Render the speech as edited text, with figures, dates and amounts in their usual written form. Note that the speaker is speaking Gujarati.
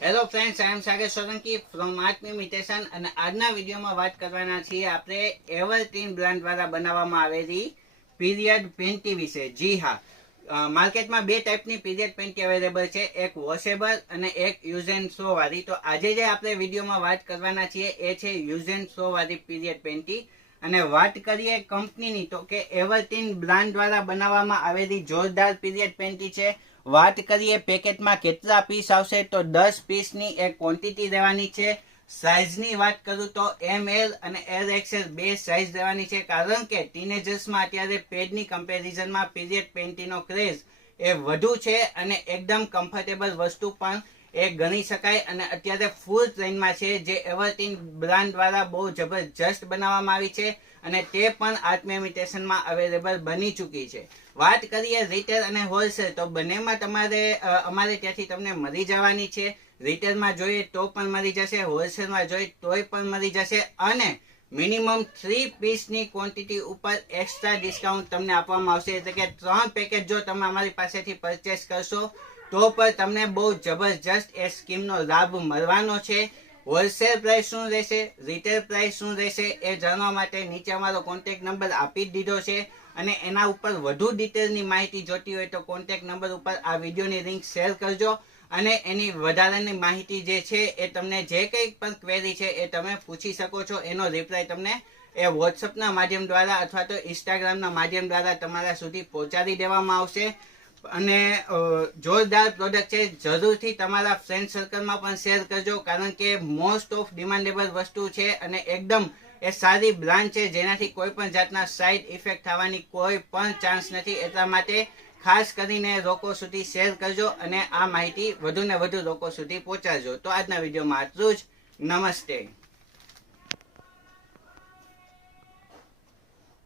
Hello friends, I am Sagar Solanki from Art Imitation અને આજના વિડીયોમાં વાત કરવાના છીએ આપણે એવરગ્રીન બ્રાન્ડ દ્વારા બનાવવામાં આવેલી પીરિયડ પેન્ટી વિશે. જી હા, માર્કેટમાં બે ટાઈપની પીરિયડ પેન્ટી અવેલેબલ છે, એક વોશેબલ અને એક યુઝ એન્ડ થ્રો વાળી. તો આજે જે આપણે વિડીયોમાં વાત કરવાના છીએ એ છે યુઝ એન્ડ થ્રો વાળી પીરિયડ પેન્ટી. અને વાત કરીએ કંપનીની તો કે એવરગ્રીન બ્રાન્ડ દ્વારા બનાવવામાં આવેલી જોરદાર પીરિયડ પેન્ટી છે. વાત કરીએ પેકેટમાં કેટલા પીસ આવશે તો 10 પીસની એક ક્વોન્ટિટી રહેવાની છે. સાઇઝની વાત કરું તો ML અને LXL બે સાઇઝ રહેવાની છે, કારણ કે ટીનેજર્સમાં અત્યારે પેડની કમ્પેરિઝનમાં પીરિયડ પેન્ટીનો ક્રેઝ એ વધુ છે અને એકદમ કમ્ફર્ટેબલ વસ્તુ પણ એ ગણી શકાય. અને અત્યારે ફૂલ ટ્રેન્ડમાં છે, જે એવરગ્રીન બ્રાન્ડ દ્વારા બહુ જબરજસ્ત બનાવવામાં આવી છે અને તે પણ આર્ટ ઇમિટેશનમાં અવેલેબલ બની ચૂકી છે. વાત કરીએ રિટેલ અને હોલસેલ તો બંનેમાં તમારે અમારે ત્યાંથી તમને મળી જવાની છે. રિટેલમાં જોઈએ તો પણ મળી જશે, હોલસેલમાં જોઈએ તોય પણ મળી જશે અને મિનિમમ 3 પીસની ક્વોન્ટિટી ઉપર એક્સ્ટ્રા ડિસ્કાઉન્ટ તમને આપવામાં આવશે. એટલે કે 3 પેકેટ જો તમે અમારી પાસેથી પરચેસ કરશો તો પણ તમને બહુ જબરજસ્ત એ સ્કીમનો લાભ મળવાનો છે. હોલસેલ પ્રાઇસ શું રહેશે, રિટેલ પ્રાઇસ શું રહેશે એ જાણવા માટે નીચે અમારો કોન્ટેક્ટ નંબર આપી જ દીધો છે અને એના ઉપર વધુ ડિટેલની માહિતી જોતી હોય તો કોન્ટેક્ટ નંબર ઉપર આ વિડીયોની લિંક શેર કરજો અને એની વધારાની માહિતી જે છે એ તમને જે કંઈ પણ ક્વેરી છે એ તમે પૂછી શકો છો. એનો રિપ્લાય તમને એ વોટ્સઅપના માધ્યમ દ્વારા અથવા તો ઇન્સ્ટાગ્રામના માધ્યમ દ્વારા તમારા સુધી પહોંચાડી દેવામાં આવશે. અને જોરદાર પ્રોડક્ટ છે, જરૂરથી તમારા ફ્રેન્ડ સર્કલમાં પણ શેર કરજો, કારણ કે મોસ્ટ ઓફ ડિમાન્ડેબલ વસ્તુ છે અને એકદમ એ સારી બ્રાન્ડ છે, જેનાથી કોઈ પણ જાતના સાઇડ ઇફેક્ટ થવાની કોઈ પણ ચાન્સ નથી. એટલા માટે ખાસ કરીને લોકો સુધી શેર કરજો અને આ માહિતી વધુ ને વધુ લોકો સુધી પહોંચાડજો. તો આજના વિડીયોમાં આટલું જ. નમસ્તે.